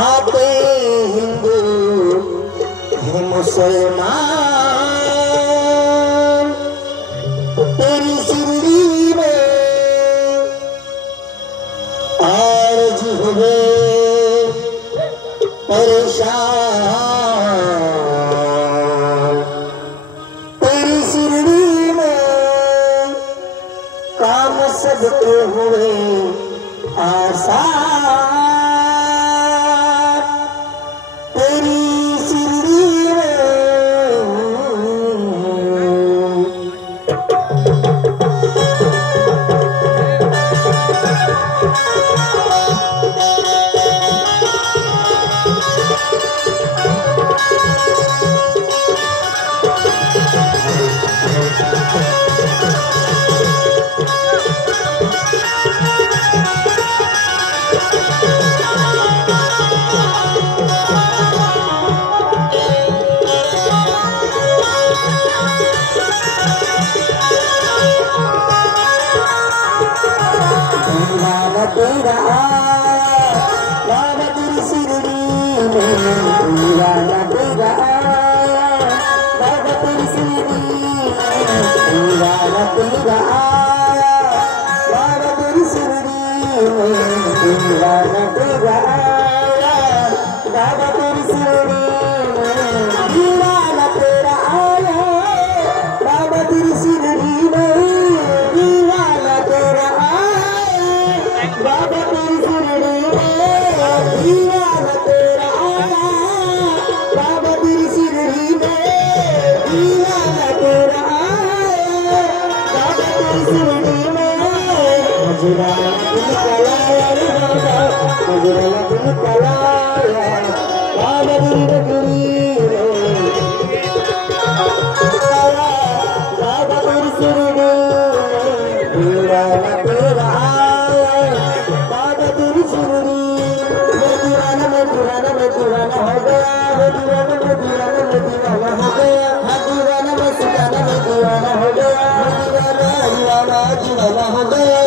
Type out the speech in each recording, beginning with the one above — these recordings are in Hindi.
आते हिंदू हैं मुसलमान, तेरी शिरडी में आज हुए परेशान, तेरी शिरडी में काम सबके हुए आसान, तेरी शिरडी में तेरा बाबा तेरी शिरडी में, दीवाना तेरा बाबा तेरी शिरडी में, दीवाना तेरा बाबा तेरी शिरडी में, दीवाना तेरा बाबा तेरी शिरडी में, दीवाना तेरा आया बाबा तेरी शिरडी में, दीवाना तेरा बाबा तेरी शिरडी में, दीवाना तेरा आया बाबा तेरी शिरडी में, दीवाना तेरा आया बाबा तेरी शिरडी में, मजुराना दिल कलाया रे बाबा, मजुराना दिल कलाया बाबा तेरी नगरी में, बाबा तेरी शिरडी में, दीवाना तेरा दीवाना हो गया, वो दीवाना में दीवाना में दीवाना हो गया, हाँ दीवाना में सुल्ताना में दीवाना हो गया, दीवाना दीवाना दीवाना हो गया।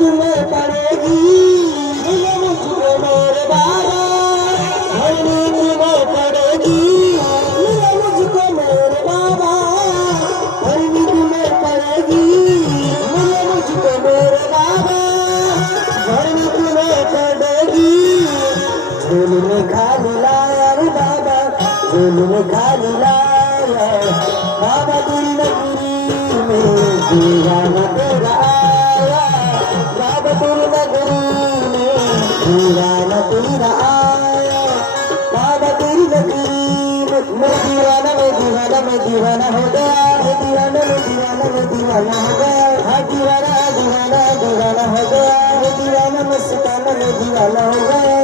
तुम्हें पड़ेगी मुझको मेरे बाबा, भरनी तुम्हें पड़ेगी मुझको मेरे बाबा, भरनी तुम्हें पड़ेगी मुझको मेरे बाबा, भरनी तुम्हें पड़ेगी। झोल में खाली लाया रे बाबा, झोल में खाली लाया बाबा तेरी नगरी में, दीवाना तेरा बाबा तेरी नगरी में, दीवाना तेरा आया बाबा तेरी नगरी में, मैं दीवाना में दीवाना में दीवाना हो गया, दीवाना में दीवाना में दीवाना हो गया, हाँ दीवाना दीवाना दीवाना हो गया, दीवाना में सुल्ताना में दीवाना हो गया।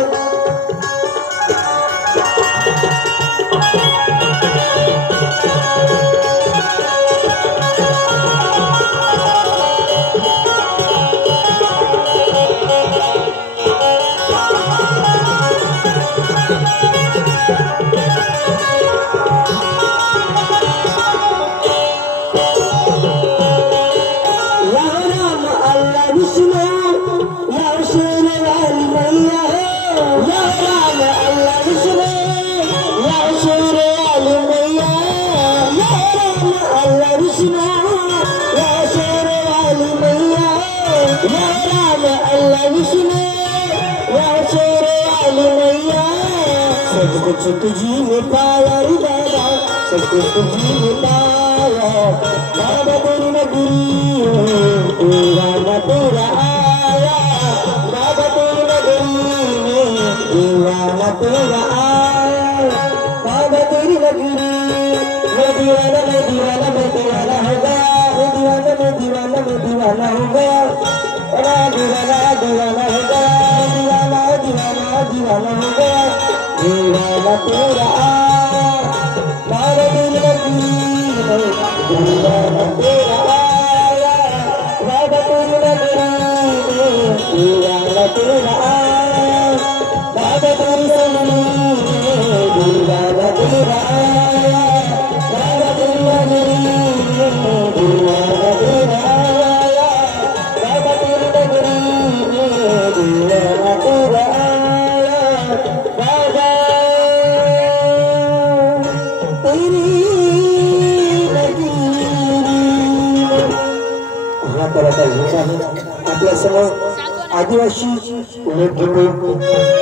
सब कुछ तुझी में पाया रे बाबा, सब कुछ तुझी में पाया बाबा तेरी नगरी में, दीवाना तेरा आया बाबा तेरी नगरी में, दीवाना तेरा आया बाबा तेरी नगरी में, दीवाना में दीवाना में दीवाना हो गया, दीवाना में दीवाना में दीवाना हो गया, दीवाना दीवाना हो गया, दीवाना दीवाना दीवाना हो गया दीवाना तेरा बाबा तेरी नगरी में दीवाना तेरा आया बाबा तेरी नगरी में दीवाना तेरा आया बाबा तेरी नगरी में दीवाना तेरा आया बाबा तेरी नगरी में दीवाना तेरा आया बाबा तेरी नगरी में दीवाना तेरा आया बाबा तेरी नगरी हा करायचा विचार आपल्या समोर आदिवासी लोकगीते